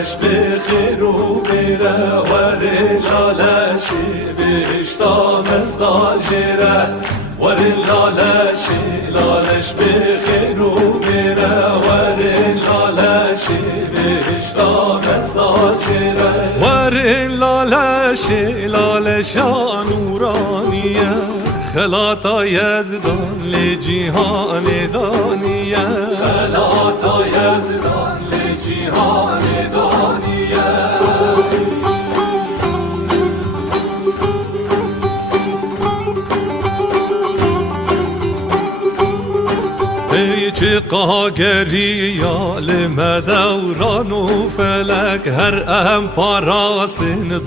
لالش بخیر و بره وری لالشی بشتا مزدال جره وری لالش بخیر و بره وری لالشی بشتا مزدال جره وری لالشا نورانیه خلاطا یزدان لجیهان دانیه خلاطا یزدان لجیهان دانیه هیچ قاگری یال مدوران و فلک هر ام پاراستین